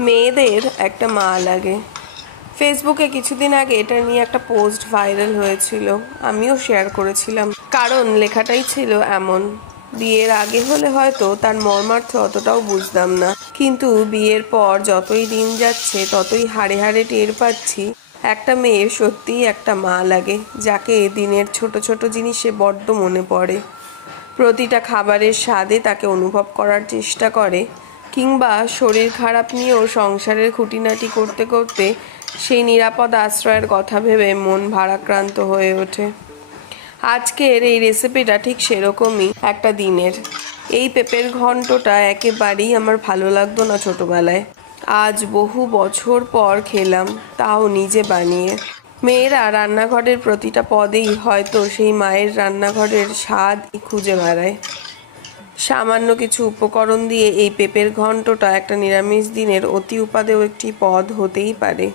মেয়েদের একটা মা লাগে। ফেসবুকে কিছুদিন আগে এটা নিয়ে একটা পোস্ট ভাইরাল হয়েছিল, আমিও শেয়ার করেছিলাম। কারণ লেখাটাই ছিল এমন: বিয়ের আগে হলে হয়তো তার মর্মার্থ অতটাও বুঝতাম না, কিন্তু বিয়ের পর যতই দিন যাচ্ছে ততই হাড়ে হাড়ে টের পাচ্ছি একটা মেয়ের সত্যিই একটা মা লাগে, যাকে দিনের ছোট ছোট জিনিসে বড্ড মনে পড়ে। প্রতিটা খাবারের স্বাদে তাকে অনুভব করার চেষ্টা করে, কিংবা শরীর খারাপ নিয়েও সংসারের খুঁটিনাটি করতে করতে সেই নিরাপদ আশ্রয়ের কথা ভেবে মন ভারাক্রান্ত হয়ে ওঠে। আজকের এই রেসিপিটা ঠিক সেরকমই একটা দিনের। এই পেঁপের ঘন্টটা একেবারেই আমার ভালো লাগতো না ছোটবেলায়। আজ বহু বছর পর খেলাম, তাও নিজে বানিয়ে। মেয়েরা রান্নাঘরের প্রতিটা পদেই হয়তো সেই মায়ের রান্নাঘরের স্বাদ খুঁজে বেড়ায়। সামান্য কিছু উপকরণ দিয়ে এই পেঁপের ঘন্টটা একটা নিরামিষ দিনের অতি উপাদেয় একটি পদ হতেই পারে।